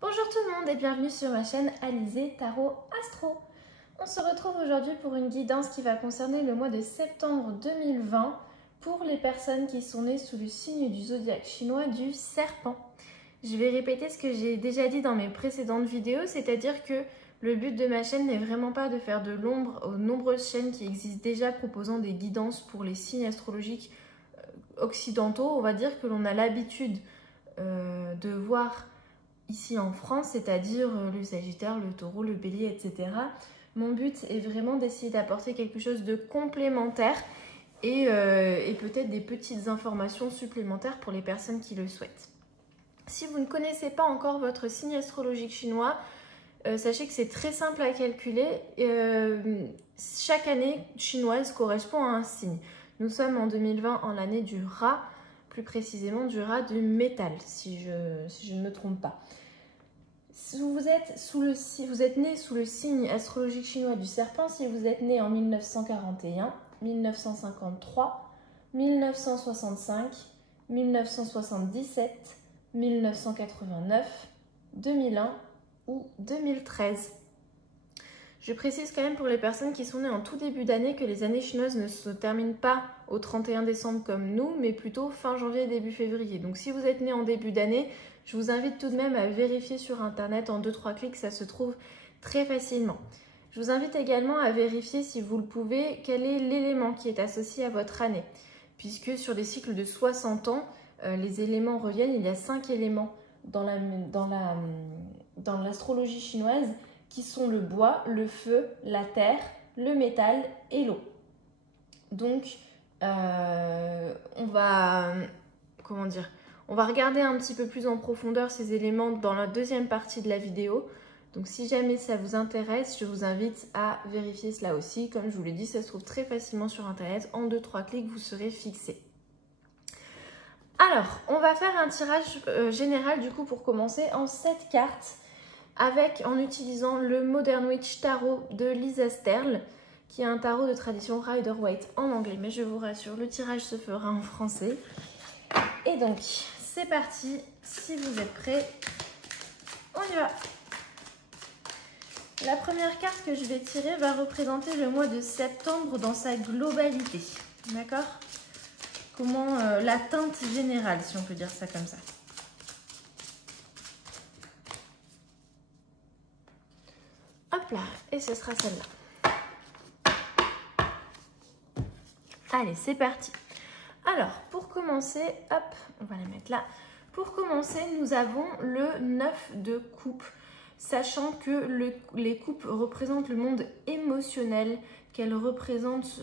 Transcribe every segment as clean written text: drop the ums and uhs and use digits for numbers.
Bonjour tout le monde et bienvenue sur ma chaîne Alizé Tarot Astro. On se retrouve aujourd'hui pour une guidance qui va concerner le mois de septembre 2020 pour les personnes qui sont nées sous le signe du zodiaque chinois du serpent. Je vais répéter ce que j'ai déjà dit dans mes précédentes vidéos, c'est-à-dire que le but de ma chaîne n'est vraiment pas de faire de l'ombre aux nombreuses chaînes qui existent déjà proposant des guidances pour les signes astrologiques occidentaux, on va dire que l'on a l'habitude de voir ici en France, c'est-à-dire le Sagittaire, le Taureau, le Bélier, etc. Mon but est vraiment d'essayer d'apporter quelque chose de complémentaire et peut-être des petites informations supplémentaires pour les personnes qui le souhaitent. Si vous ne connaissez pas encore votre signe astrologique chinois, sachez que c'est très simple à calculer. Chaque année chinoise correspond à un signe. Nous sommes en 2020 en l'année du rat, plus précisément du rat du métal, si je ne me trompe pas. Si vous êtes né sous le signe astrologique chinois du serpent, si vous êtes né en 1941, 1953, 1965, 1977, 1989, 2001 ou 2013. Je précise quand même pour les personnes qui sont nées en tout début d'année que les années chinoises ne se terminent pas au 31 décembre comme nous, mais plutôt fin janvier et début février. Donc si vous êtes né en début d'année, je vous invite tout de même à vérifier sur internet en 2-3 clics, ça se trouve très facilement. Je vous invite également à vérifier, si vous le pouvez, quel est l'élément qui est associé à votre année. Puisque sur des cycles de 60 ans, les éléments reviennent. Il y a 5 éléments dans l'astrologie chinoise qui sont le bois, le feu, la terre, le métal et l'eau. Donc, on va regarder un petit peu plus en profondeur ces éléments dans la deuxième partie de la vidéo. Donc, si jamais ça vous intéresse, je vous invite à vérifier cela aussi. Comme je vous l'ai dit, ça se trouve très facilement sur Internet. En 2-3 clics, vous serez fixé. Alors, on va faire un tirage général du coup pour commencer en 7 cartes en utilisant le Modern Witch Tarot de Lisa Sterle, qui est un tarot de tradition Rider-Waite en anglais. Mais je vous rassure, le tirage se fera en français. Et donc, c'est parti. Si vous êtes prêts, on y va. La première carte que je vais tirer va représenter le mois de septembre dans sa globalité. D'accord ? Comment la teinte générale, si on peut dire ça comme ça. Hop là, et ce sera celle-là. Allez, c'est parti. Alors, pour commencer, hop, on va la mettre là. Pour commencer, nous avons le 9 de coupe, sachant que les coupes représentent le monde émotionnel, qu'elles représentent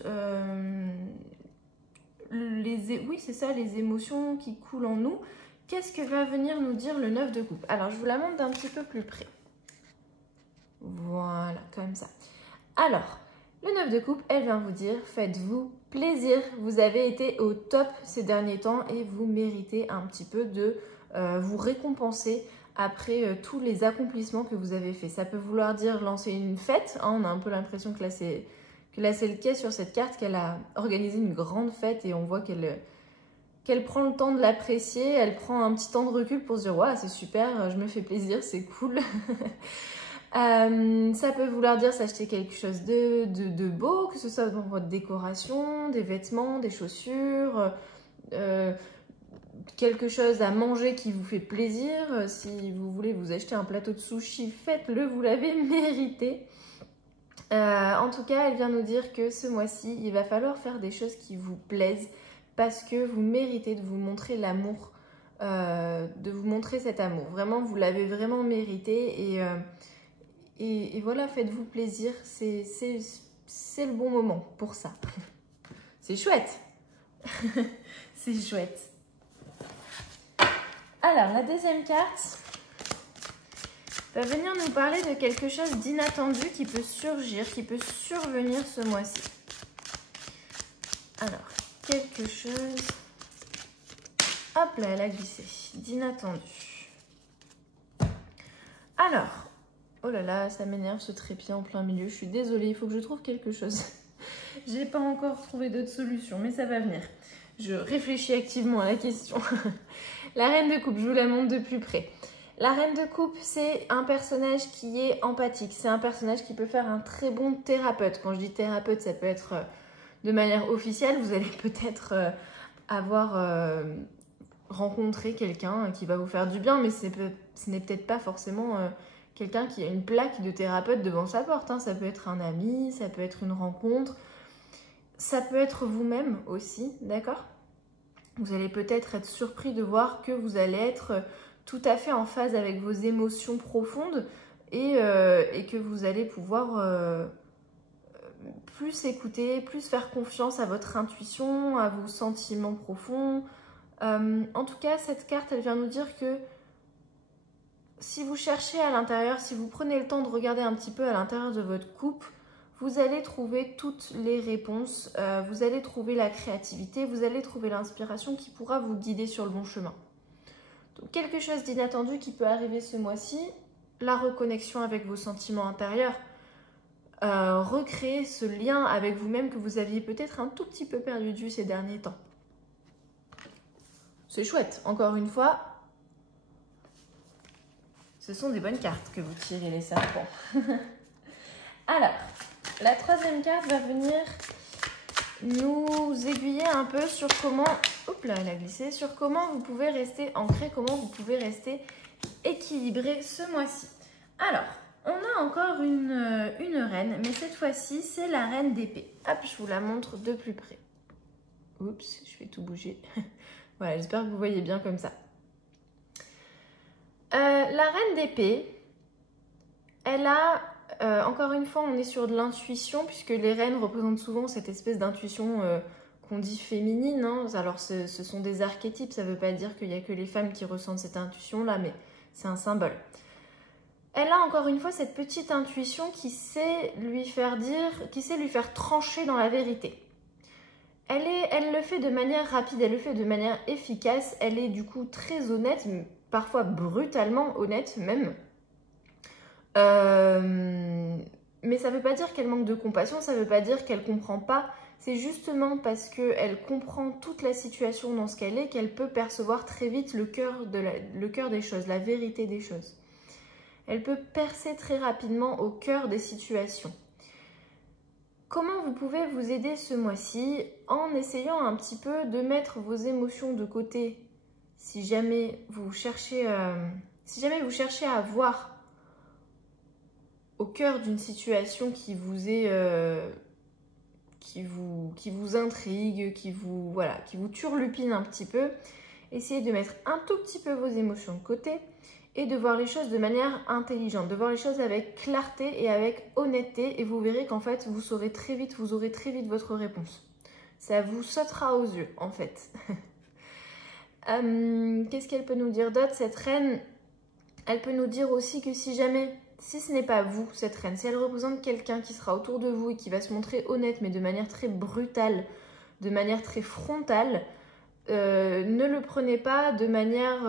oui, c'est ça, les émotions qui coulent en nous. Qu'est-ce que va venir nous dire le 9 de coupe? Alors, je vous la montre d'un petit peu plus près. Voilà, comme ça. Alors, le 9 de coupe, elle vient vous dire, faites-vous plaisir. Vous avez été au top ces derniers temps et vous méritez un petit peu de vous récompenser après tous les accomplissements que vous avez fait. Ça peut vouloir dire lancer une fête. Hein, on a un peu l'impression que là, c'est le cas sur cette carte, qu'elle a organisé une grande fête et on voit qu'elle prend le temps de l'apprécier. Elle prend un petit temps de recul pour se dire, ouais, c'est super, je me fais plaisir, c'est cool. Ça peut vouloir dire s'acheter quelque chose de beau, que ce soit dans votre décoration, des vêtements, des chaussures, quelque chose à manger qui vous fait plaisir. Si vous voulez vous acheter un plateau de sushi, faites-le, vous l'avez mérité. En tout cas, elle vient nous dire que ce mois-ci, il va falloir faire des choses qui vous plaisent parce que vous méritez de vous montrer l'amour, de vous montrer cet amour. Vraiment, vous l'avez vraiment mérité et voilà, faites-vous plaisir, c'est le bon moment pour ça. C'est chouette. C'est chouette. Alors, la deuxième carte va venir nous parler de quelque chose d'inattendu qui peut surgir, qui peut survenir ce mois-ci. Alors, quelque chose... Hop là, elle a glissé. D'inattendu. Alors... Oh là là, ça m'énerve ce trépied en plein milieu. Je suis désolée, il faut que je trouve quelque chose. J'ai pas encore trouvé d'autres solutions, mais ça va venir. Je réfléchis activement à la question. La reine de coupe, je vous la montre de plus près. La reine de coupe, c'est un personnage qui est empathique. C'est un personnage qui peut faire un très bon thérapeute. Quand je dis thérapeute, ça peut être de manière officielle. Vous allez peut-être avoir rencontré quelqu'un qui va vous faire du bien, mais ce n'est peut-être pas forcément quelqu'un qui a une plaque de thérapeute devant sa porte. Hein. Ça peut être un ami, ça peut être une rencontre, ça peut être vous-même aussi, d'accord ? Vous allez peut-être être surpris de voir que vous allez être tout à fait en phase avec vos émotions profondes et que vous allez pouvoir plus écouter, plus faire confiance à votre intuition, à vos sentiments profonds. En tout cas, cette carte, elle vient nous dire que si vous cherchez à l'intérieur, si vous prenez le temps de regarder un petit peu à l'intérieur de votre couple, vous allez trouver toutes les réponses, vous allez trouver la créativité, vous allez trouver l'inspiration qui pourra vous guider sur le bon chemin. Donc, quelque chose d'inattendu qui peut arriver ce mois-ci, la reconnexion avec vos sentiments intérieurs, recréer ce lien avec vous-même que vous aviez peut-être un tout petit peu perdu de vue ces derniers temps. C'est chouette, encore une fois, ce sont des bonnes cartes que vous tirez les serpents. Alors, la troisième carte va venir nous aiguiller un peu sur comment, hop là, elle a glissé, sur comment vous pouvez rester ancré, comment vous pouvez rester équilibré ce mois-ci. Alors, on a encore une reine, mais cette fois-ci, c'est la reine d'épée. Hop, je vous la montre de plus près. Oups, je fais tout bouger. Voilà, j'espère que vous voyez bien comme ça. La reine d'épée, elle a, encore une fois, on est sur de l'intuition, puisque les reines représentent souvent cette espèce d'intuition qu'on dit féminine. Hein. Alors, ce sont des archétypes, ça ne veut pas dire qu'il n'y a que les femmes qui ressentent cette intuition-là, mais c'est un symbole. Elle a encore une fois cette petite intuition qui sait lui faire trancher dans la vérité. Elle le fait de manière rapide, elle le fait de manière efficace, elle est du coup très honnête, parfois brutalement honnête même. Mais ça ne veut pas dire qu'elle manque de compassion, ça ne veut pas dire qu'elle ne comprend pas. C'est justement parce qu'elle comprend toute la situation dans ce qu'elle est qu'elle peut percevoir très vite le cœur des choses, la vérité des choses. Elle peut percer très rapidement au cœur des situations. Comment vous pouvez vous aider ce mois-ci? En essayant un petit peu de mettre vos émotions de côté. Si jamais vous cherchez à voir au cœur d'une situation qui vous est qui vous intrigue, qui vous turlupine un petit peu, essayez de mettre un tout petit peu vos émotions de côté et de voir les choses de manière intelligente, de voir les choses avec clarté et avec honnêteté, et vous verrez qu'en fait, vous aurez très vite votre réponse. Ça vous sautera aux yeux, en fait. Qu'est-ce qu'elle peut nous dire d'autre, cette reine? Elle peut nous dire aussi que si ce n'est pas vous, cette reine, si elle représente quelqu'un qui sera autour de vous et qui va se montrer honnête, mais de manière très brutale, de manière très frontale, ne le prenez pas de manière...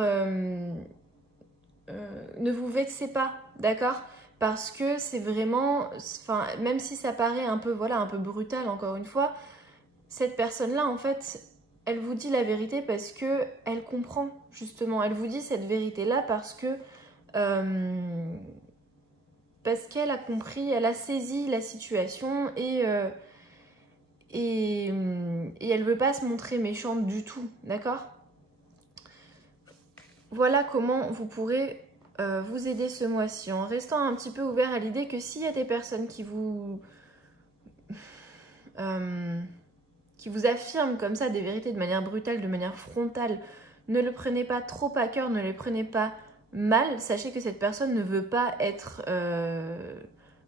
ne vous vexez pas, d'accord? Parce que c'est vraiment... même si ça paraît un peu brutal, encore une fois, cette personne-là, en fait, elle vous dit la vérité parce qu'elle comprend, justement. Elle vous dit cette vérité-là parce qu'elle a compris, elle a saisi la situation et elle ne veut pas se montrer méchante du tout, d'accord? Voilà comment vous pourrez vous aider ce mois-ci, en restant un petit peu ouvert à l'idée que s'il y a des personnes qui vous affirment comme ça des vérités de manière brutale, de manière frontale, ne le prenez pas trop à cœur, ne le prenez pas mal. Sachez que cette personne ne veut pas être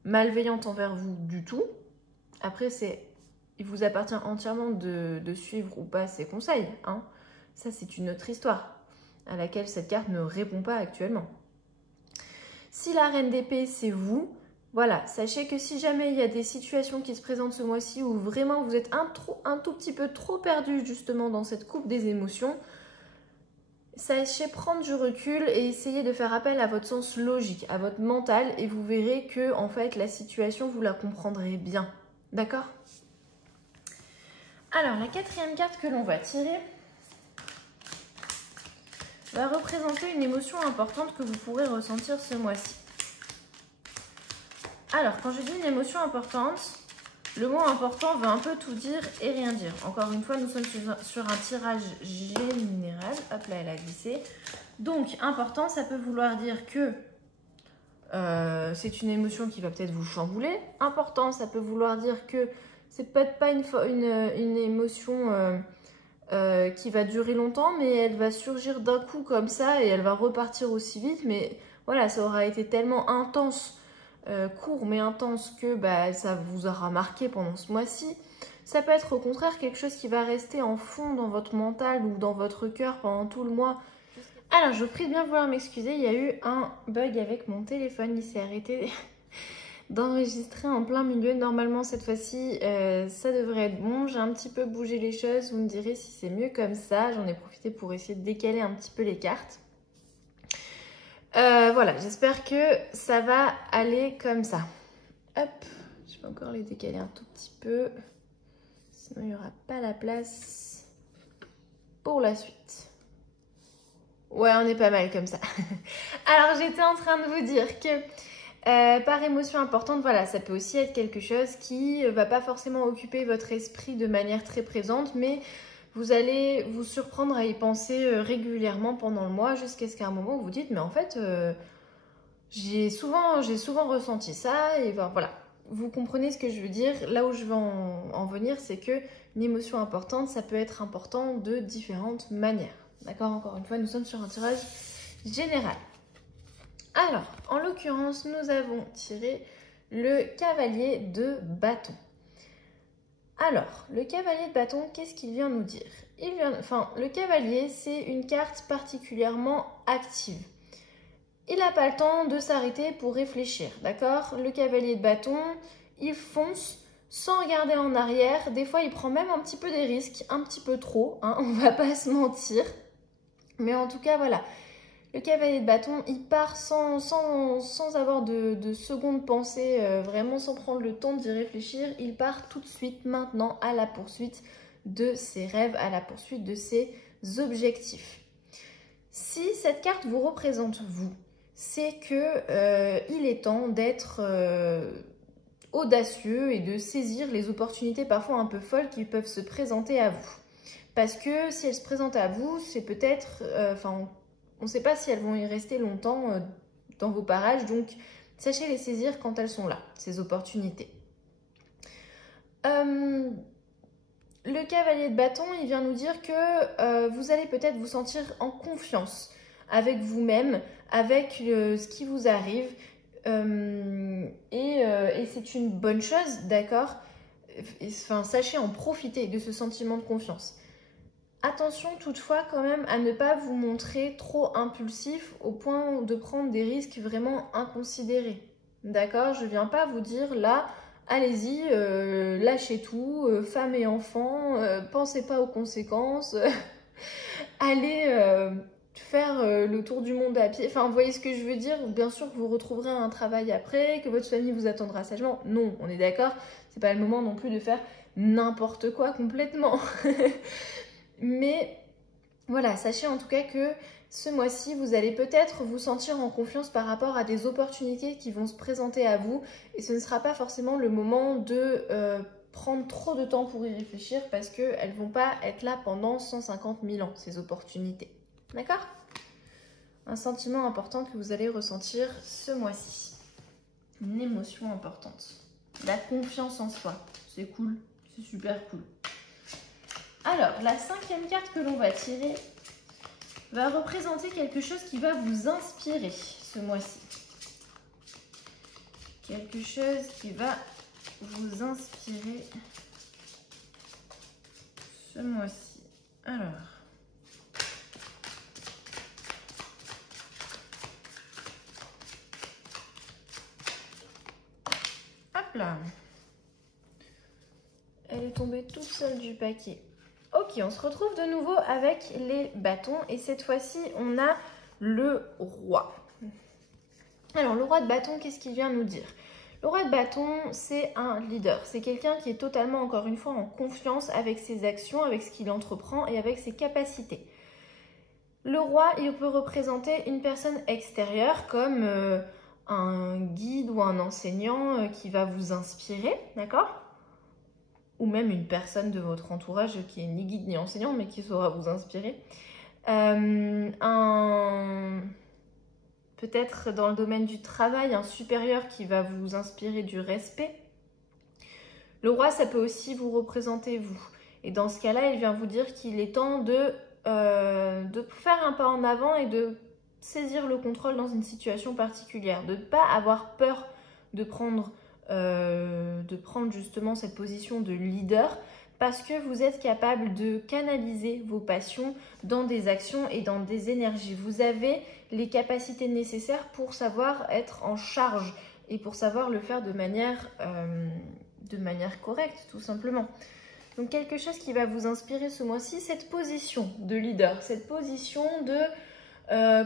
malveillante envers vous du tout. Après, il vous appartient entièrement de suivre ou pas ses conseils. Hein. Ça, c'est une autre histoire à laquelle cette carte ne répond pas actuellement. Si la reine d'épée, c'est vous, voilà, sachez que si jamais il y a des situations qui se présentent ce mois-ci où vraiment vous êtes un tout petit peu trop perdu justement dans cette coupe des émotions, sachez prendre du recul et essayer de faire appel à votre sens logique, à votre mental, et vous verrez que en fait la situation, vous la comprendrez bien. D'accord? Alors, la quatrième carte que l'on va tirer, va représenter une émotion importante que vous pourrez ressentir ce mois-ci. Alors, quand je dis une émotion importante, le mot important va un peu tout dire et rien dire. Encore une fois, nous sommes sur un tirage général. Hop là, elle a glissé. Donc, important, ça peut vouloir dire que c'est une émotion qui va peut-être vous chambouler. Important, ça peut vouloir dire que c'est peut-être pas une émotion qui va durer longtemps, mais elle va surgir d'un coup comme ça et elle va repartir aussi vite. Mais voilà, ça aura été tellement intense, court mais intense, que ça vous aura marqué pendant ce mois-ci. Ça peut être au contraire quelque chose qui va rester en fond dans votre mental ou dans votre cœur pendant tout le mois. Alors, je vous prie de bien vouloir m'excuser, il y a eu un bug avec mon téléphone, il s'est arrêté d'enregistrer en plein milieu. Normalement, cette fois-ci, ça devrait être bon. J'ai un petit peu bougé les choses, vous me direz si c'est mieux comme ça. J'en ai profité pour essayer de décaler un petit peu les cartes. Voilà, j'espère que ça va aller comme ça. Hop, je vais encore les décaler un tout petit peu, sinon il n'y aura pas la place pour la suite. Ouais, on est pas mal comme ça. Alors, j'étais en train de vous dire que par émotion importante, voilà, ça peut aussi être quelque chose qui va pas forcément occuper votre esprit de manière très présente, mais vous allez vous surprendre à y penser régulièrement pendant le mois, jusqu'à ce qu'à un moment vous vous dites, mais en fait, j'ai souvent ressenti ça, et ben, voilà. Vous comprenez ce que je veux dire. Là où je veux en venir, c'est que une émotion importante, ça peut être important de différentes manières. D'accord? Encore une fois, nous sommes sur un tirage général. Alors, en l'occurrence, nous avons tiré le cavalier de bâton. Alors, le cavalier de bâton, qu'est-ce qu'il vient nous dire? Le cavalier, c'est une carte particulièrement active. Il n'a pas le temps de s'arrêter pour réfléchir, d'accord? Le cavalier de bâton, il fonce sans regarder en arrière. Des fois, il prend même un petit peu des risques, un petit peu trop, hein, on va pas se mentir. Mais en tout cas, voilà, le cavalier de bâton, il part sans avoir de seconde pensée, vraiment sans prendre le temps d'y réfléchir. Il part tout de suite, maintenant, à la poursuite de ses rêves, à la poursuite de ses objectifs. Si cette carte vous représente, vous, c'est que il est temps d'être audacieux et de saisir les opportunités parfois un peu folles qui peuvent se présenter à vous. Parce que si elles se présentent à vous, c'est peut-être... on ne sait pas si elles vont y rester longtemps dans vos parages. Donc, sachez les saisir quand elles sont là, ces opportunités. Le cavalier de bâton, il vient nous dire que vous allez peut-être vous sentir en confiance avec vous-même, avec ce qui vous arrive. Et c'est une bonne chose, d'accord? Sachez en profiter de ce sentiment de confiance. Attention toutefois quand même à ne pas vous montrer trop impulsif au point de prendre des risques vraiment inconsidérés. D'accord? Je ne viens pas vous dire là, allez-y, lâchez tout, femme et enfants, pensez pas aux conséquences, allez faire le tour du monde à pied. Enfin, vous voyez ce que je veux dire? Bien sûr que vous retrouverez un travail après, que votre famille vous attendra sagement. Non, on est d'accord, c'est pas le moment non plus de faire n'importe quoi complètement. Mais voilà, sachez en tout cas que ce mois-ci, vous allez peut-être vous sentir en confiance par rapport à des opportunités qui vont se présenter à vous. Et ce ne sera pas forcément le moment de prendre trop de temps pour y réfléchir parce qu'elles ne vont pas être là pendant 150 000 ans, ces opportunités. D'accord? Un sentiment important que vous allez ressentir ce mois-ci. Une émotion importante. La confiance en soi. C'est cool, c'est super cool. Alors, la cinquième carte que l'on va tirer va représenter quelque chose qui va vous inspirer ce mois-ci. Quelque chose qui va vous inspirer ce mois-ci. Alors, hop là. Elle est tombée toute seule du paquet. Ok, on se retrouve de nouveau avec les bâtons et cette fois-ci, on a le roi. Alors, le roi de bâton, qu'est-ce qu'il vient nous dire? Le roi de bâton, c'est un leader. C'est quelqu'un qui est totalement, encore une fois, en confiance avec ses actions, avec ce qu'il entreprend et avec ses capacités. Le roi, il peut représenter une personne extérieure comme un guide ou un enseignant qui va vous inspirer, d'accord? Ou même une personne de votre entourage qui est ni guide ni enseignant, mais qui saura vous inspirer. Peut-être dans le domaine du travail, un supérieur qui va vous inspirer du respect. Le roi, ça peut aussi vous représenter vous. Et dans ce cas-là, il vient vous dire qu'il est temps de faire un pas en avant et de saisir le contrôle dans une situation particulière, de ne pas avoir peur de prendre justement cette position de leader, parce que vous êtes capable de canaliser vos passions dans des actions et dans des énergies. Vous avez les capacités nécessaires pour savoir être en charge et pour savoir le faire de manière correcte, tout simplement. Donc quelque chose qui va vous inspirer ce mois-ci, cette position de leader, cette position de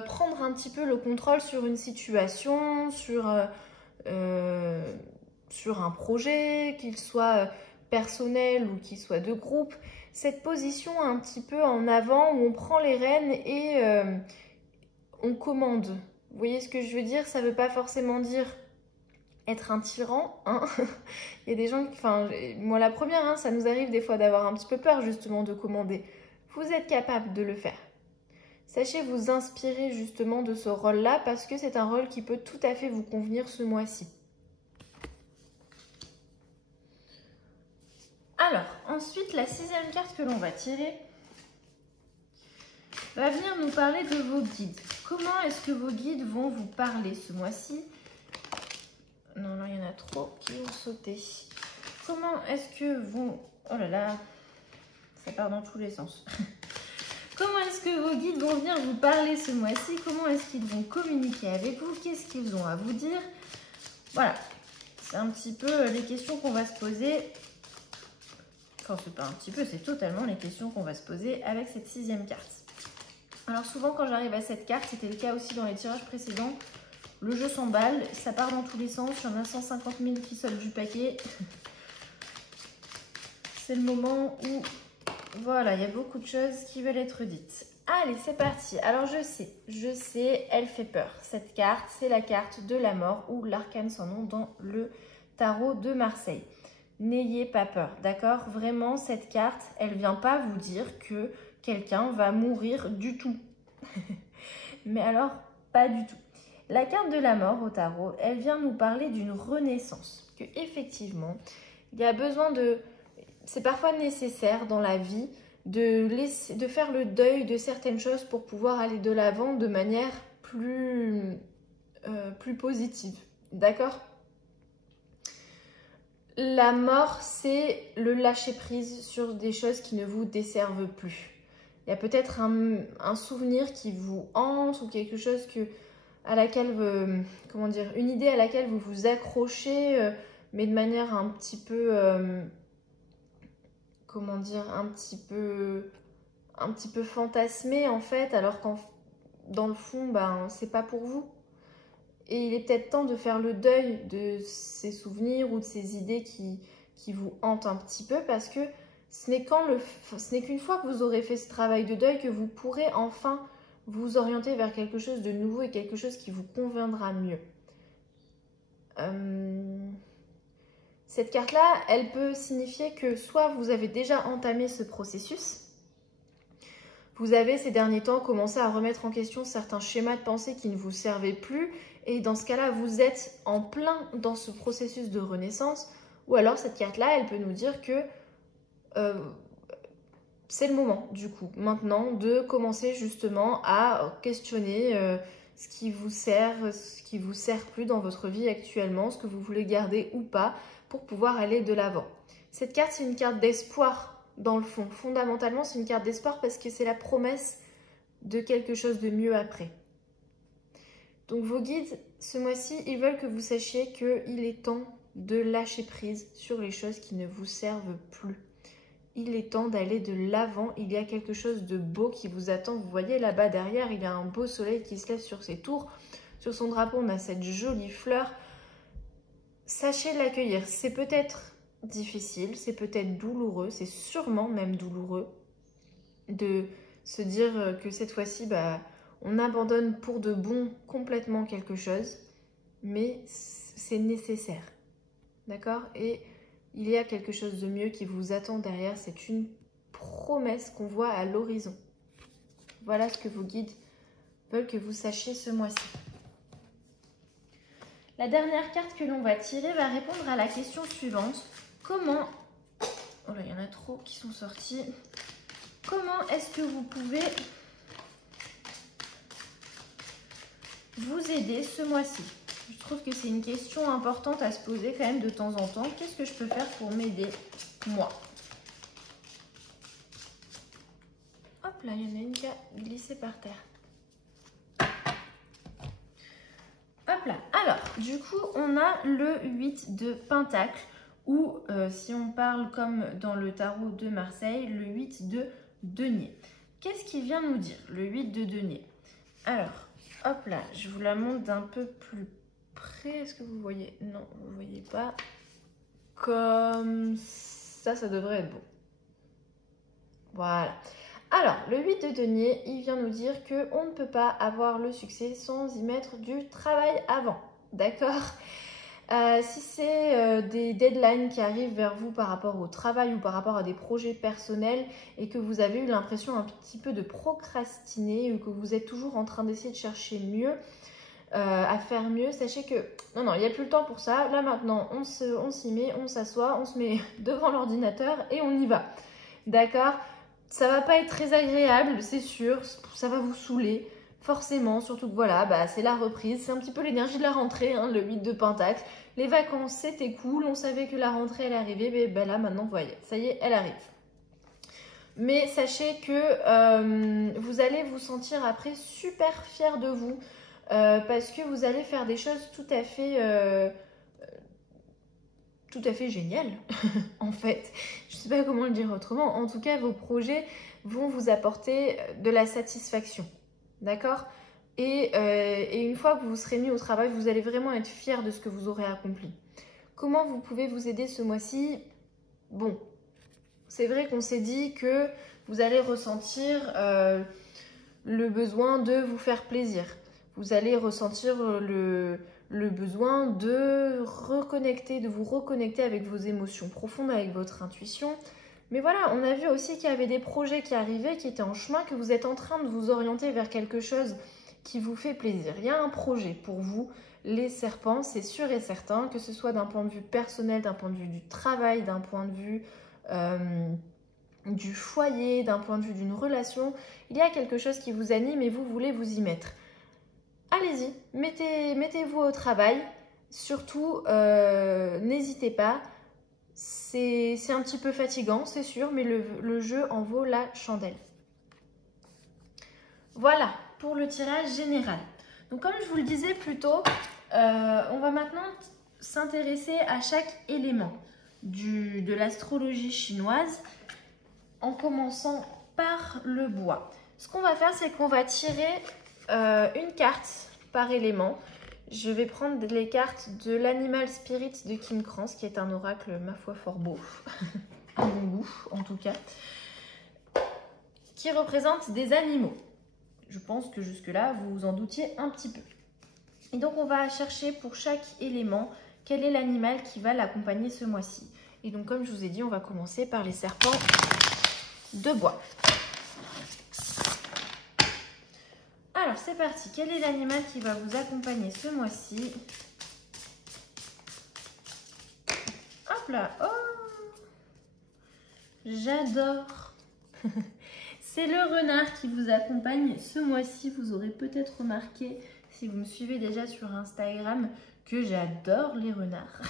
prendre un petit peu le contrôle sur une situation, sur un projet, qu'il soit personnel ou qu'il soit de groupe. Cette position un petit peu en avant où on prend les rênes et on commande. Vous voyez ce que je veux dire? Ça ne veut pas forcément dire être un tyran, hein. Il y a des gens qui, enfin, moi la première, hein, ça nous arrive des fois d'avoir un petit peu peur justement de commander. Vous êtes capable de le faire. Sachez vous inspirer justement de ce rôle-là parce que c'est un rôle qui peut tout à fait vous convenir ce mois-ci. Alors, ensuite, la 6e carte que l'on va tirer va venir nous parler de vos guides. Comment est-ce que vos guides vont vous parler ce mois-ci? Non, là, il y en a trop qui vont sauter. Comment est-ce que vous... Oh là là, ça part dans tous les sens. Comment est-ce que vos guides vont venir vous parler ce mois-ci? Comment est-ce qu'ils vont communiquer avec vous? Qu'est-ce qu'ils ont à vous dire? Voilà, c'est un petit peu les questions qu'on va se poser. Enfin, c'est pas un petit peu, c'est totalement les questions qu'on va se poser avec cette 6e carte. Alors souvent, quand j'arrive à cette carte, c'était le cas aussi dans les tirages précédents, le jeu s'emballe, ça part dans tous les sens, il y en a 150 000 qui soldent du paquet. C'est le moment où, voilà, il y a beaucoup de choses qui veulent être dites. Allez, c'est parti. Alors je sais, elle fait peur. Cette carte, c'est la carte de la mort ou l'arcane sans nom dans le tarot de Marseille. N'ayez pas peur, d'accord? Vraiment, cette carte, elle ne vient pas vous dire que quelqu'un va mourir du tout. Mais alors, pas du tout. La carte de la mort au tarot, elle vient nous parler d'une renaissance. Que effectivement, il y a besoin de... C'est parfois nécessaire dans la vie de faire le deuil de certaines choses pour pouvoir aller de l'avant de manière plus positive. D'accord? La mort, c'est le lâcher-prise sur des choses qui ne vous desservent plus. Il y a peut-être un souvenir qui vous hante ou quelque chose à laquelle, comment dire, une idée à laquelle vous vous accrochez, mais de manière un petit peu, comment dire, un petit peu fantasmée en fait, alors qu'en dans le fond, ben, c'est pas pour vous. Et il est peut-être temps de faire le deuil de ces souvenirs ou de ces idées qui vous hantent un petit peu parce que ce n'est qu'une fois que vous aurez fait ce travail de deuil que vous pourrez enfin vous orienter vers quelque chose de nouveau et quelque chose qui vous conviendra mieux. Cette carte-là, elle peut signifier que soit vous avez déjà entamé ce processus, vous avez ces derniers temps commencé à remettre en question certains schémas de pensée qui ne vous servaient plus et dans ce cas-là, vous êtes en plein dans ce processus de renaissance ou alors cette carte-là, elle peut nous dire que c'est le moment du coup maintenant de commencer justement à questionner ce qui vous sert plus dans votre vie actuellement, ce que vous voulez garder ou pas pour pouvoir aller de l'avant. Cette carte, c'est une carte d'espoir dans le fond. Fondamentalement, c'est une carte d'espoir parce que c'est la promesse de quelque chose de mieux après. Donc vos guides, ce mois-ci, ils veulent que vous sachiez qu'il est temps de lâcher prise sur les choses qui ne vous servent plus. Il est temps d'aller de l'avant, il y a quelque chose de beau qui vous attend. Vous voyez là-bas derrière, il y a un beau soleil qui se lève sur ses tours. Sur son drapeau, on a cette jolie fleur. Sachez l'accueillir. C'est peut-être difficile, c'est peut-être douloureux, c'est sûrement même douloureux de se dire que cette fois-ci, on abandonne pour de bon complètement quelque chose, mais c'est nécessaire. D'accord? Et il y a quelque chose de mieux qui vous attend derrière. C'est une promesse qu'on voit à l'horizon. Voilà ce que vos guides veulent que vous sachiez ce mois-ci. La dernière carte que l'on va tirer va répondre à la question suivante. Comment... Oh là, il y en a trop qui sont sortis. Comment est-ce que vous pouvez vous aider ce mois-ci? Je trouve que c'est une question importante à se poser quand même de temps en temps. Qu'est-ce que je peux faire pour m'aider, moi? Hop là, il y en a une qui a glissé par terre. Hop là. Alors, du coup, on a le 8 de Pentacle. Ou, si on parle comme dans le tarot de Marseille, le 8 de Denier. Qu'est-ce qu'il vient nous dire, le 8 de Denier? Alors, hop là, je vous la montre d'un peu plus près. Est-ce que vous voyez? Non, vous ne voyez pas. Comme ça, ça devrait être bon. Voilà. Alors, le 8 de Denier, il vient nous dire qu'on ne peut pas avoir le succès sans y mettre du travail avant. D'accord? Si c'est des deadlines qui arrivent vers vous par rapport au travail ou par rapport à des projets personnels et que vous avez eu l'impression un petit peu de procrastiner ou que vous êtes toujours en train d'essayer de chercher mieux, à faire mieux, sachez que non, il n'y a plus le temps pour ça. Là maintenant, on s'y met, on s'assoit, on se met devant l'ordinateur et on y va. D'accord? Ça va pas être très agréable, c'est sûr, ça va vous saouler. Forcément, surtout que voilà, c'est la reprise, c'est un petit peu l'énergie de la rentrée, hein, le 8 de Pentacle. Les vacances, c'était cool, on savait que la rentrée, elle arrivait, mais là, maintenant, vous voyez, ça y est, elle arrive. Mais sachez que vous allez vous sentir après super fier de vous, parce que vous allez faire des choses tout à fait géniales, en fait. Je ne sais pas comment le dire autrement. En tout cas, vos projets vont vous apporter de la satisfaction. D'accord? Et une fois que vous serez mis au travail, vous allez vraiment être fier de ce que vous aurez accompli. Comment vous pouvez vous aider ce mois-ci? Bon, c'est vrai qu'on s'est dit que vous allez ressentir le besoin de vous faire plaisir. Vous allez ressentir le besoin de vous reconnecter avec vos émotions profondes, avec votre intuition. Mais voilà, on a vu aussi qu'il y avait des projets qui arrivaient, qui étaient en chemin, que vous êtes en train de vous orienter vers quelque chose qui vous fait plaisir. Il y a un projet pour vous, les serpents, c'est sûr et certain, que ce soit d'un point de vue personnel, d'un point de vue du travail, d'un point de vue du foyer, d'un point de vue d'une relation. Il y a quelque chose qui vous anime et vous voulez vous y mettre. Allez-y, mettez-vous au travail. Surtout, n'hésitez pas. C'est un petit peu fatigant, c'est sûr, mais le jeu en vaut la chandelle. Voilà pour le tirage général. Donc comme je vous le disais plus tôt, on va maintenant s'intéresser à chaque élément de l'astrologie chinoise en commençant par le bois. Ce qu'on va faire, c'est qu'on va tirer une carte par élément. Je vais prendre les cartes de l'Animal Spirit de Kim Krans, qui est un oracle, ma foi, fort beau, à mon goût en tout cas, qui représente des animaux. Je pense que jusque-là, vous vous en doutiez un petit peu. Et donc, on va chercher pour chaque élément quel est l'animal qui va l'accompagner ce mois-ci. Et donc, comme je vous ai dit, on va commencer par les serpents de bois. Alors, c'est parti. Quel est l'animal qui va vous accompagner ce mois-ci? Hop là. Oh, j'adore. C'est le renard qui vous accompagne ce mois-ci. Vous aurez peut-être remarqué, si vous me suivez déjà sur Instagram, que j'adore les renards.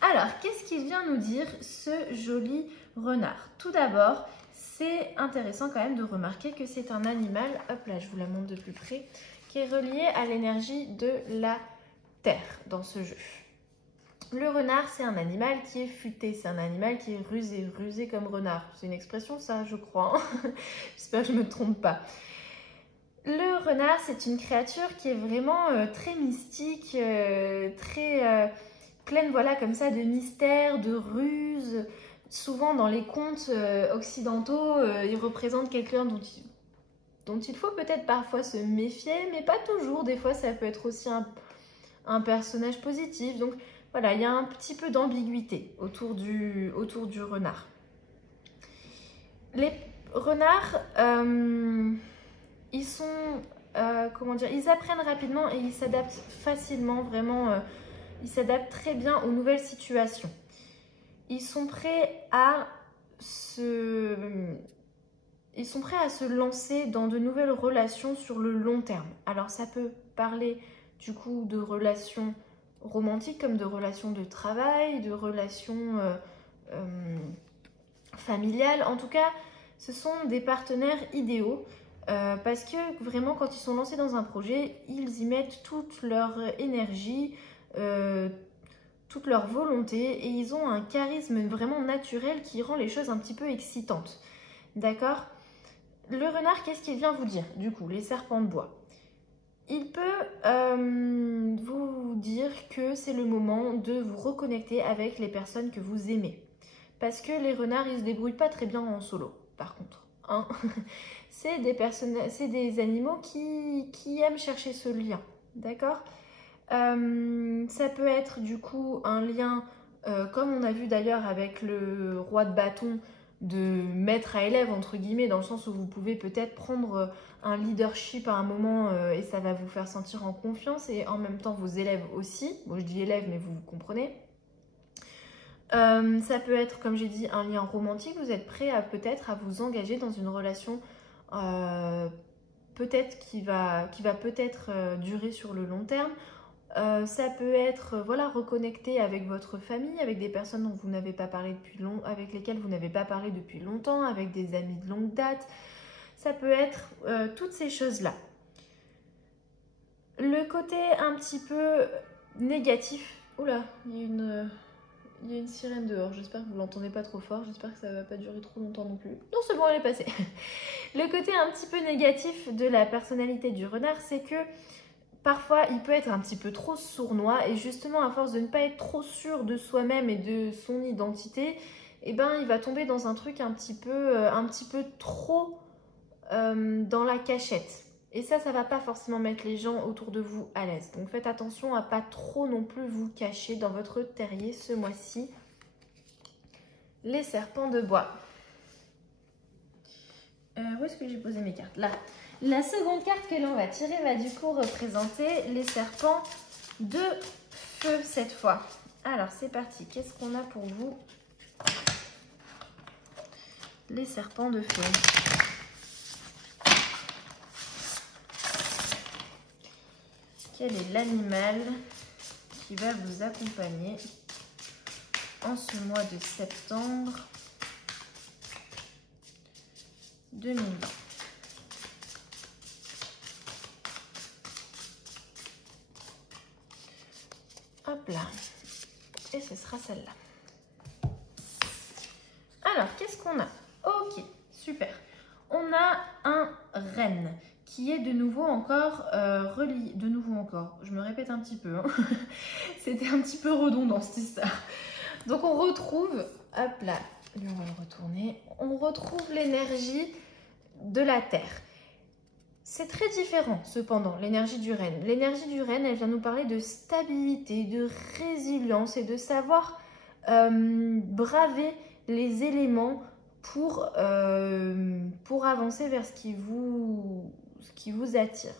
Alors, qu'est-ce qu'il vient nous dire, ce joli renard? Tout d'abord, c'est intéressant quand même de remarquer que c'est un animal, hop là, je vous la montre de plus près, qui est relié à l'énergie de la terre dans ce jeu. Le renard, c'est un animal qui est futé, c'est un animal qui est rusé comme renard. C'est une expression ça, je crois. Hein. J'espère que je ne me trompe pas. Le renard, c'est une créature qui est vraiment très mystique, très pleine, voilà, comme ça, de mystère, de ruse. souvent dans les contes occidentaux, il représente quelqu'un dont il faut peut-être parfois se méfier, mais pas toujours. Des fois, ça peut être aussi un personnage positif. Donc voilà, il y a un petit peu d'ambiguïté autour du renard. Les renards, ils sont, comment dire, ils apprennent rapidement et ils s'adaptent facilement, vraiment, ils s'adaptent très bien aux nouvelles situations. Ils sont prêts à se lancer dans de nouvelles relations sur le long terme. Alors ça peut parler du coup de relations romantiques comme de relations de travail, de relations familiales. En tout cas, ce sont des partenaires idéaux parce que vraiment quand ils sont lancés dans un projet, ils y mettent toute leur énergie, toute leur volonté et ils ont un charisme vraiment naturel qui rend les choses un petit peu excitantes. D'accord ? Le renard, qu'est-ce qu'il vient vous dire du coup, les serpents de bois? Il peut vous dire que c'est le moment de vous reconnecter avec les personnes que vous aimez. Parce que les renards, ils se débrouillent pas très bien en solo, par contre. Hein. C'est des animaux qui aiment chercher ce lien. D'accord ? Ça peut être du coup un lien, comme on a vu d'ailleurs avec le roi de bâton, de maître à élève entre guillemets, dans le sens où vous pouvez peut-être prendre un leadership à un moment et ça va vous faire sentir en confiance et en même temps vos élèves aussi. Bon, je dis élèves mais vous comprenez. Ça peut être, comme j'ai dit, un lien romantique. Vous êtes prêt à peut-être à vous engager dans une relation peut-être qui va peut-être durer sur le long terme. Ça peut être voilà, reconnecter avec votre famille, avec des personnes dont vous n'avez pas parlé avec lesquelles vous n'avez pas parlé depuis longtemps, avec des amis de longue date. Ça peut être toutes ces choses-là. Le côté un petit peu négatif. Oula, il y a une sirène dehors. J'espère que vous ne l'entendez pas trop fort. J'espère que ça ne va pas durer trop longtemps non plus. Non, c'est bon, elle est passée. Le côté un petit peu négatif de la personnalité du renard, c'est que parfois, il peut être un petit peu trop sournois et justement, à force de ne pas être trop sûr de soi-même et de son identité, eh ben, il va tomber dans un truc un petit peu trop dans la cachette. Et ça va pas forcément mettre les gens autour de vous à l'aise. Donc, faites attention à pas trop non plus vous cacher dans votre terrier ce mois-ci. Les serpents de bois. Où est-ce que j'ai posé mes cartes? Là. La seconde carte que l'on va tirer va du coup représenter les serpents de feu cette fois. Alors c'est parti, qu'est-ce qu'on a pour vous? Les serpents de feu. Quel est l'animal qui va vous accompagner en ce mois de septembre 2020? Hop là. Et ce sera celle-là. Alors, qu'est-ce qu'on a? Ok, super. On a un renne qui est de nouveau encore relié. De nouveau encore. Je me répète un petit peu. Hein. C'était un petit peu redondant cette histoire. Donc, on retrouve... Hop là. Lui, on va le retourner. On retrouve l'énergie de la Terre. C'est très différent, cependant, l'énergie du renne. L'énergie du renne, elle vient nous parler de stabilité, de résilience et de savoir braver les éléments pour avancer vers ce qui vous attire.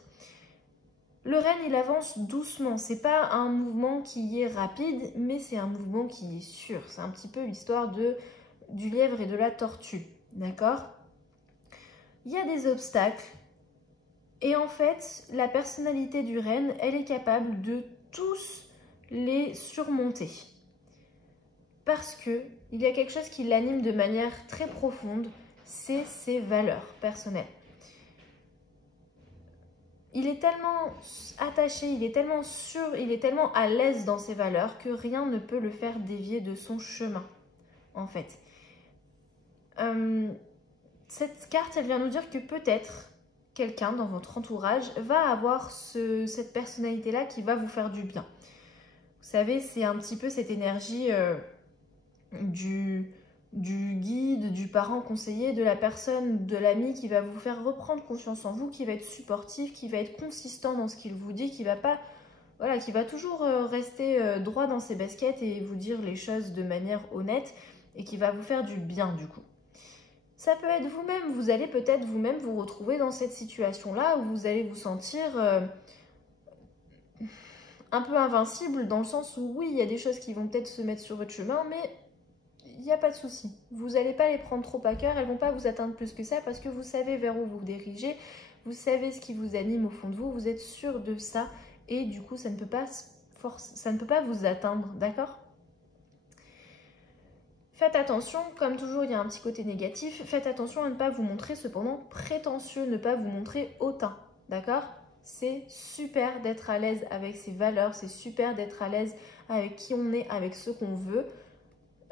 Le renne, il avance doucement. C'est pas un mouvement qui est rapide, mais c'est un mouvement qui est sûr. C'est un petit peu l'histoire du lièvre et de la tortue, d'accord? Il y a des obstacles. Et en fait, la personnalité du renne, elle est capable de tous les surmonter. Parce qu'il y a quelque chose qui l'anime de manière très profonde, c'est ses valeurs personnelles. Il est tellement attaché, il est tellement sûr, il est tellement à l'aise dans ses valeurs que rien ne peut le faire dévier de son chemin, en fait. Cette carte, elle vient nous dire que peut-être quelqu'un dans votre entourage va avoir cette personnalité-là qui va vous faire du bien. Vous savez, c'est un petit peu cette énergie du guide, du parent conseiller, de la personne, de l'ami qui va vous faire reprendre confiance en vous, qui va être supportif, qui va être consistant dans ce qu'il vous dit, qui va pas, voilà, qui va toujours rester droit dans ses baskets et vous dire les choses de manière honnête et qui va vous faire du bien du coup. Ça peut être vous-même, vous allez peut-être vous-même vous retrouver dans cette situation-là où vous allez vous sentir un peu invincible dans le sens où oui, il y a des choses qui vont peut-être se mettre sur votre chemin, mais il n'y a pas de souci. Vous n'allez pas les prendre trop à cœur, elles ne vont pas vous atteindre plus que ça parce que vous savez vers où vous vous dirigez, vous savez ce qui vous anime au fond de vous, vous êtes sûr de ça et du coup ça ne peut pas vous atteindre, d'accord ? Faites attention, comme toujours il y a un petit côté négatif, faites attention à ne pas vous montrer cependant prétentieux, ne pas vous montrer hautain, d'accord ? C'est super d'être à l'aise avec ses valeurs, c'est super d'être à l'aise avec qui on est, avec ce qu'on veut.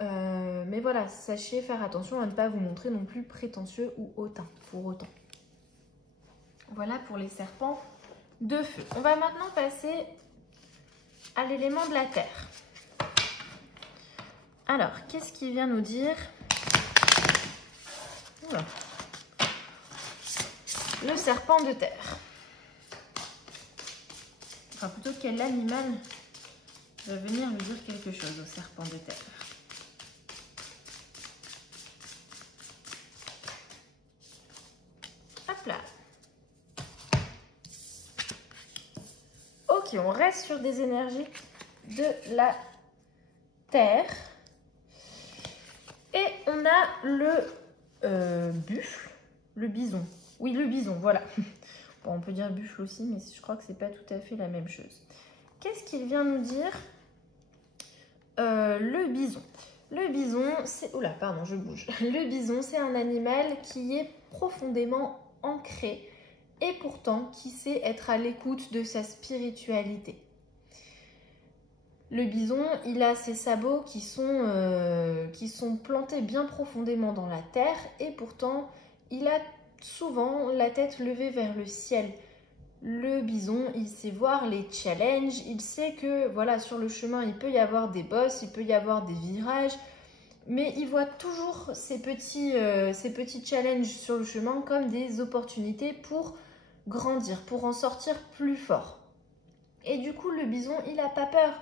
Mais voilà, sachez faire attention à ne pas vous montrer non plus prétentieux ou hautain pour autant. Voilà pour les serpents de feu. On va maintenant passer à l'élément de la terre. Alors, qu'est-ce qu'il vient nous dire? Oula. Le serpent de terre. Enfin, plutôt quel animal va venir lui dire quelque chose au serpent de terre? Hop là. Ok, on reste sur des énergies de la terre. Et on a le buffle, le bison. Oui, le bison, voilà. Bon, on peut dire buffle aussi, mais je crois que c'est pas tout à fait la même chose. Qu'est-ce qu'il vient nous dire le bison. Le bison, c'est... Oula, pardon, je bouge. Le bison, c'est un animal qui est profondément ancré et pourtant qui sait être à l'écoute de sa spiritualité. Le bison, il a ses sabots qui sont plantés bien profondément dans la terre et pourtant, il a souvent la tête levée vers le ciel. Le bison, il sait voir les challenges, il sait que voilà, sur le chemin, il peut y avoir des bosses, il peut y avoir des virages, mais il voit toujours ces petits challenges sur le chemin comme des opportunités pour grandir, pour en sortir plus fort. Et du coup, le bison, il n'a pas peur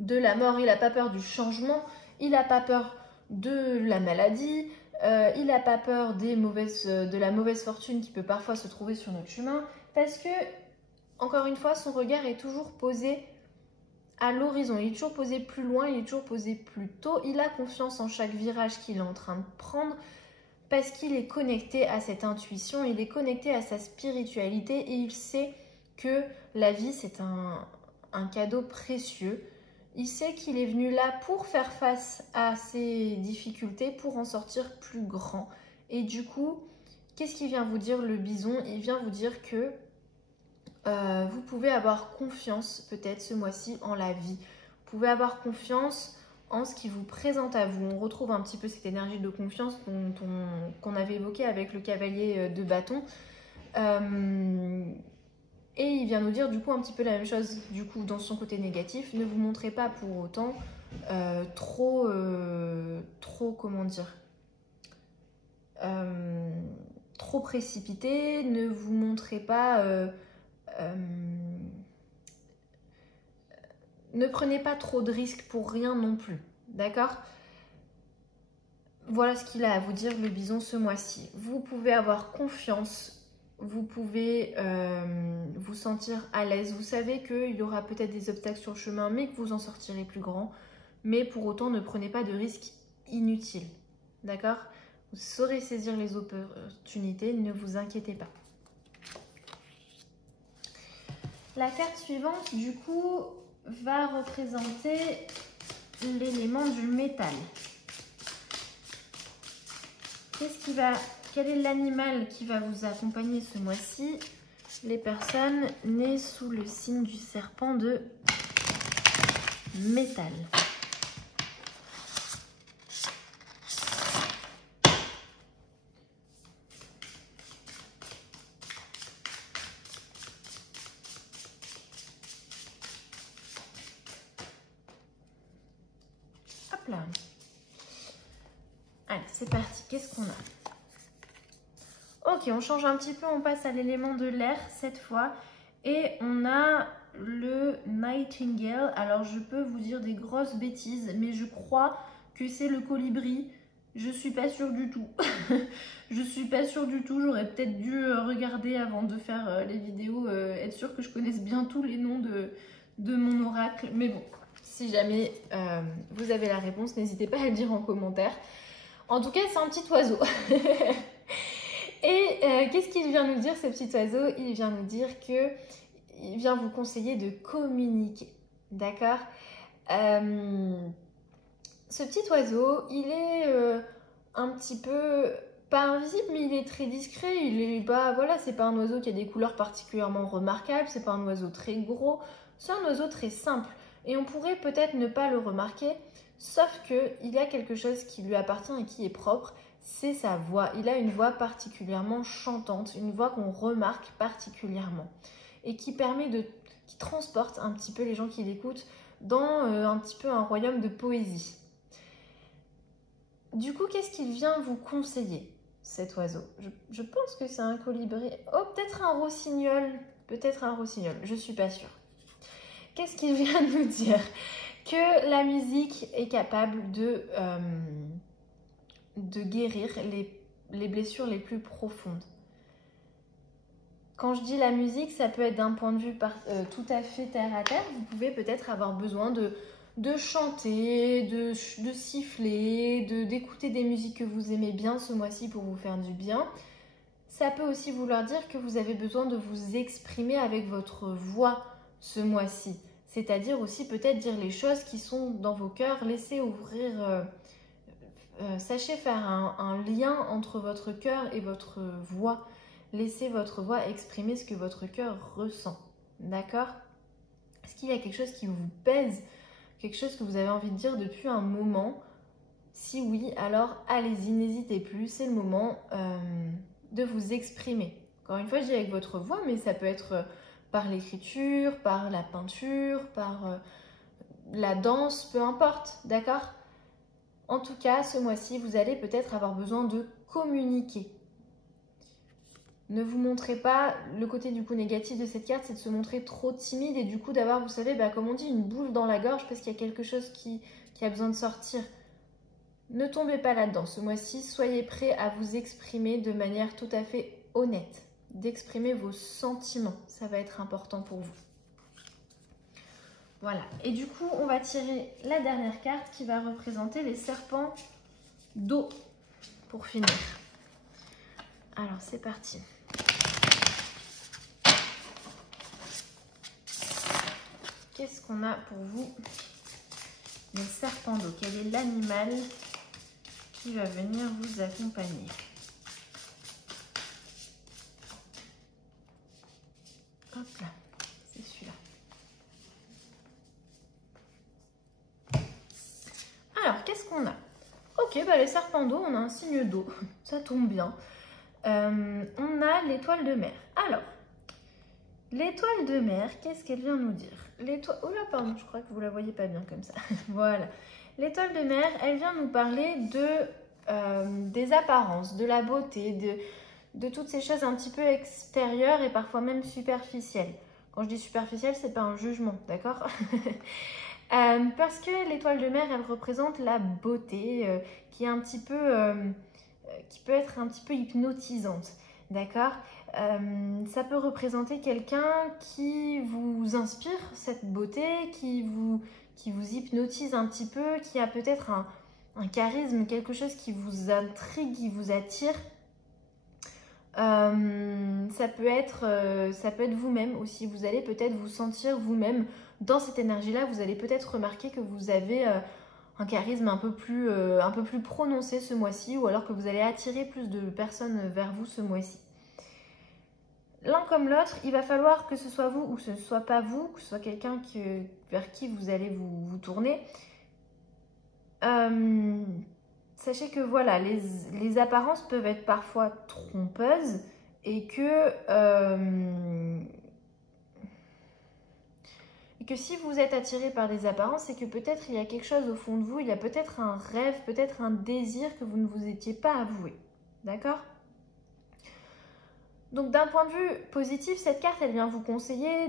de la mort, il n'a pas peur du changement, il n'a pas peur de la maladie, il n'a pas peur de la mauvaise fortune qui peut parfois se trouver sur notre chemin, parce que, encore une fois, son regard est toujours posé à l'horizon, il est toujours posé plus loin, il est toujours posé plus tôt, il a confiance en chaque virage qu'il est en train de prendre, parce qu'il est connecté à cette intuition, il est connecté à sa spiritualité et il sait que la vie, c'est un cadeau précieux. Il sait qu'il est venu là pour faire face à ses difficultés, pour en sortir plus grand. Et du coup, qu'est-ce qu'il vient vous dire le bison? Il vient vous dire que vous pouvez avoir confiance peut-être ce mois-ci en la vie. Vous pouvez avoir confiance en ce qui vous présente à vous. On retrouve un petit peu cette énergie de confiance qu'on avait évoquée avec le cavalier de bâton. Et il vient nous dire du coup un petit peu la même chose du coup dans son côté négatif. Ne vous montrez pas pour autant trop comment dire, trop précipité. Ne vous montrez pas, ne prenez pas trop de risques pour rien non plus, d'accord? Voilà ce qu'il a à vous dire le bison ce mois-ci. Vous pouvez avoir confiance. Vous pouvez vous sentir à l'aise. Vous savez qu'il y aura peut-être des obstacles sur le chemin, mais que vous en sortirez plus grand. Mais pour autant, ne prenez pas de risques inutiles. D'accord? Vous saurez saisir les opportunités, ne vous inquiétez pas. La carte suivante, du coup, va représenter l'élément du métal. Quel est l'animal qui va vous accompagner ce mois-ci? Les personnes nées sous le signe du serpent de métal. Hop là. Allez, c'est parti. Qu'est-ce qu'on a? Ok, on change un petit peu, on passe à l'élément de l'air cette fois. Et on a le Nightingale. Alors, je peux vous dire des grosses bêtises, mais je crois que c'est le colibri. Je suis pas sûre du tout. Je suis pas sûre du tout. J'aurais peut-être dû regarder avant de faire les vidéos, être sûre que je connaisse bien tous les noms de mon oracle. Mais bon, si jamais vous avez la réponse, n'hésitez pas à le dire en commentaire. En tout cas, c'est un petit oiseau. Et qu'est-ce qu'il vient nous dire, ce petit oiseau? Il vient nous dire que il vient vous conseiller de communiquer. D'accord? Ce petit oiseau, il est un petit peu, pas invisible, mais il est très discret. Il est, bah voilà, c'est pas un oiseau qui a des couleurs particulièrement remarquables, c'est pas un oiseau très gros, c'est un oiseau très simple. Et on pourrait peut-être ne pas le remarquer, sauf qu'il y a quelque chose qui lui appartient et qui est propre, c'est sa voix. Il a une voix particulièrement chantante, une voix qu'on remarque particulièrement et qui transporte un petit peu les gens qui l'écoutent dans un petit peu un royaume de poésie. Du coup, qu'est-ce qu'il vient vous conseiller, cet oiseau? Je pense que c'est un colibri. Oh, peut-être un rossignol. Peut-être un rossignol, je suis pas sûre. Qu'est-ce qu'il vient nous dire? Que la musique est capable de guérir les blessures les plus profondes. Quand je dis la musique, ça peut être d'un point de vue tout à fait terre à terre. Vous pouvez peut-être avoir besoin de chanter, de siffler, d'écouter des musiques que vous aimez bien ce mois-ci pour vous faire du bien. Ça peut aussi vouloir dire que vous avez besoin de vous exprimer avec votre voix ce mois-ci. C'est-à-dire aussi peut-être dire les choses qui sont dans vos cœurs, laissez ouvrir, sachez faire un lien entre votre cœur et votre voix. Laissez votre voix exprimer ce que votre cœur ressent. D'accord? Est-ce qu'il y a quelque chose qui vous pèse? Quelque chose que vous avez envie de dire depuis un moment? Si oui, alors allez-y, n'hésitez plus, c'est le moment de vous exprimer. Encore une fois, je dis avec votre voix, mais ça peut être par l'écriture, par la peinture, par la danse, peu importe, d'accord? En tout cas, ce mois-ci, vous allez peut-être avoir besoin de communiquer. Ne vous montrez pas, le côté du coup négatif de cette carte, c'est de se montrer trop timide et du coup d'avoir, vous savez, comme on dit, une boule dans la gorge parce qu'il y a quelque chose qui a besoin de sortir. Ne tombez pas là-dedans. Ce mois-ci, soyez prêts à vous exprimer de manière tout à fait honnête, d'exprimer vos sentiments. Ça va être important pour vous. Voilà. Et du coup, on va tirer la dernière carte qui va représenter les serpents d'eau pour finir. Alors, c'est parti. Qu'est-ce qu'on a pour vous? Les serpents d'eau. Quel est l'animal qui va venir vous accompagner? Hop là, c'est celui-là. Alors, qu'est-ce qu'on a? Ok, les serpents d'eau, on a un signe d'eau. Ça tombe bien. On a l'étoile de mer. Alors, l'étoile de mer, qu'est-ce qu'elle vient nous dire? L'étoile... Oh là, pardon, je crois que vous la voyez pas bien comme ça. Voilà. L'étoile de mer, elle vient nous parler des apparences, de la beauté, de toutes ces choses un petit peu extérieures et parfois même superficielles. Quand je dis superficielle, c'est pas un jugement, d'accord? Parce que l'étoile de mer, elle représente la beauté qui est un petit peu... qui peut être un petit peu hypnotisante, d'accord? Ça peut représenter quelqu'un qui vous inspire cette beauté, qui vous hypnotise un petit peu, qui a peut-être un charisme, quelque chose qui vous intrigue, qui vous attire. Ça peut être vous-même aussi. Vous allez peut-être vous sentir vous-même dans cette énergie-là. Vous allez peut-être remarquer que vous avez un charisme un peu plus prononcé ce mois-ci, ou alors que vous allez attirer plus de personnes vers vous ce mois-ci. L'un comme l'autre, il va falloir que ce soit vous ou que ce ne soit pas vous, que ce soit quelqu'un vers qui vous allez vous tourner. Sachez que voilà, les apparences peuvent être parfois trompeuses et que que si vous êtes attiré par des apparences, c'est que peut-être il y a quelque chose au fond de vous, il y a peut-être un rêve, peut-être un désir que vous ne vous étiez pas avoué. D'accord ? Donc d'un point de vue positif, cette carte, elle vient vous conseiller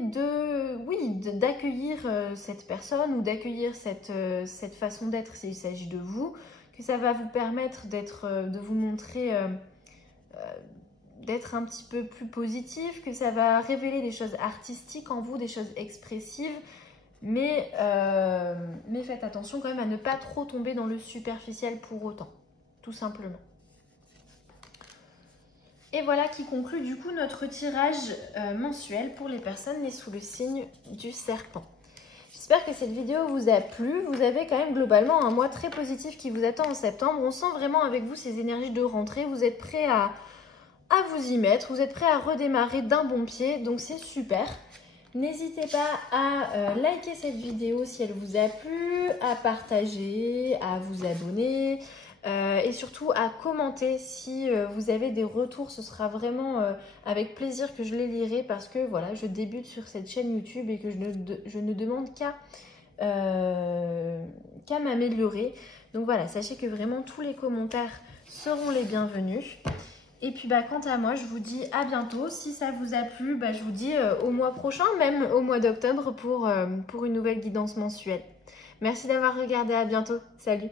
d'accueillir cette personne ou d'accueillir cette façon d'être s'il s'agit de vous, que ça va vous permettre de vous montrer, d'être un petit peu plus positif, que ça va révéler des choses artistiques en vous, des choses expressives, mais faites attention quand même à ne pas trop tomber dans le superficiel pour autant, tout simplement. Et voilà qui conclut du coup notre tirage mensuel pour les personnes nées sous le signe du serpent. J'espère que cette vidéo vous a plu. Vous avez quand même globalement un mois très positif qui vous attend en septembre. On sent vraiment avec vous ces énergies de rentrée. Vous êtes prêts à vous y mettre. Vous êtes prêts à redémarrer d'un bon pied. Donc c'est super. N'hésitez pas à liker cette vidéo si elle vous a plu, à partager, à vous abonner. Et surtout à commenter si vous avez des retours, ce sera vraiment avec plaisir que je les lirai parce que voilà, je débute sur cette chaîne YouTube et que je ne demande qu'à m'améliorer. Donc voilà, sachez que vraiment tous les commentaires seront les bienvenus. Et puis quant à moi, je vous dis à bientôt. Si ça vous a plu, je vous dis au mois prochain, même au mois d'octobre pour une nouvelle guidance mensuelle. Merci d'avoir regardé, à bientôt. Salut!